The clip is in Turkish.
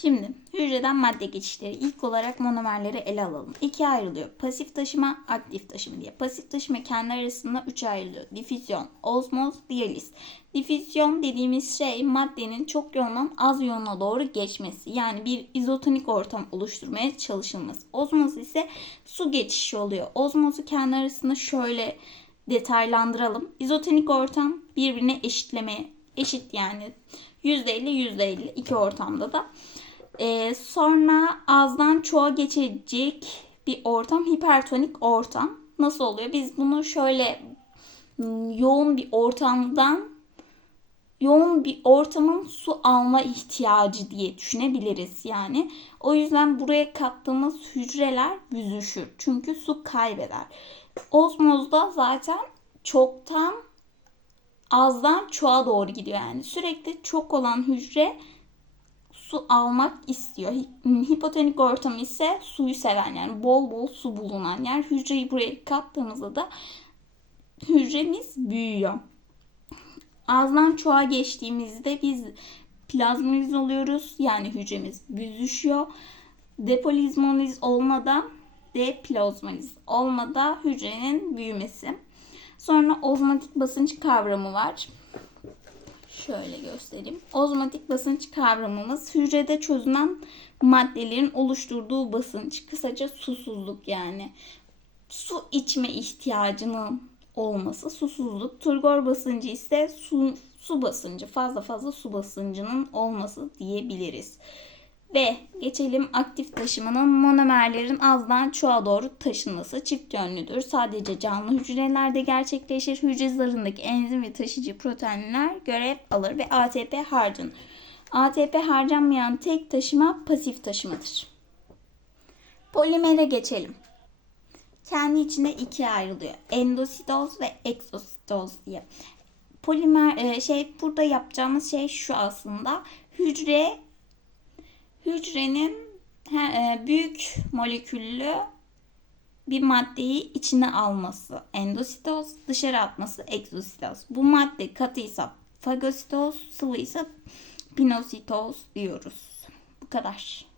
Şimdi hücreden madde geçişleri. İlk olarak monomerleri ele alalım. İkiye ayrılıyor. Pasif taşıma, aktif taşıma diye. Pasif taşıma kendi arasında üçe ayrılıyor. Difüzyon, ozmoz, diyaliz. Difüzyon dediğimiz şey maddenin çok yoğundan az yoğuna doğru geçmesi. Yani bir izotonik ortam oluşturmaya çalışılması. Ozmoz ise su geçişi oluyor. Ozmozu kendi arasında şöyle detaylandıralım. İzotonik ortam birbirine eşitlemeye eşit yani %50 %50 iki ortamda da. Ee, sonra azdan çoğa geçecek bir ortam hipertonik ortam. Nasıl oluyor? Biz bunu şöyle hmm, yoğun bir ortamdan yoğun bir ortamın su alma ihtiyacı diye düşünebiliriz yani. O yüzden buraya kattığımız hücreler büzüşür. Çünkü su kaybeder. Ozmozda zaten çoktan azdan çoğa doğru gidiyor yani. Sürekli çok olan hücre su almak istiyor. Hi- Hipotonik ortam ise suyu seven yani bol bol su bulunan yer. Hücreyi buraya kattığımızda da hücremiz büyüyor. Azdan çoğa geçtiğimizde biz plazmoliz oluyoruz. Yani hücremiz büzüşüyor. Depolizmoliz olmadan deplazmoliz olmadan hücrenin büyümesi. Sonra ozmotik basınç kavramı var. Şöyle göstereyim. Ozmotik basınç kavramımız hücrede çözünen maddelerin oluşturduğu basınç. Kısaca susuzluk yani. Su içme ihtiyacının olması susuzluk. Turgor basıncı ise su, su basıncı. Fazla fazla su basıncının olması diyebiliriz. Ve geçelim aktif taşımanın monomerlerin azdan çoğa doğru taşınması çift yönlüdür. Sadece canlı hücrelerde gerçekleşir. Hücre zarındaki enzim ve taşıyıcı proteinler görev alır ve ATP harcanır. ATP harcanmayan tek taşıma pasif taşımadır. Polimere geçelim. Kendi içinde ikiye ayrılıyor. Endositoz ve egzositoz diye. Polimer e, şey burada yapacağımız şey şu aslında. Hücre hücrenin e, büyük moleküllü bir maddeyi içine alması endositoz, dışarı atması egzositoz. Bu madde katıysa fagositoz, sıvıysa pinositoz diyoruz. Bu kadar.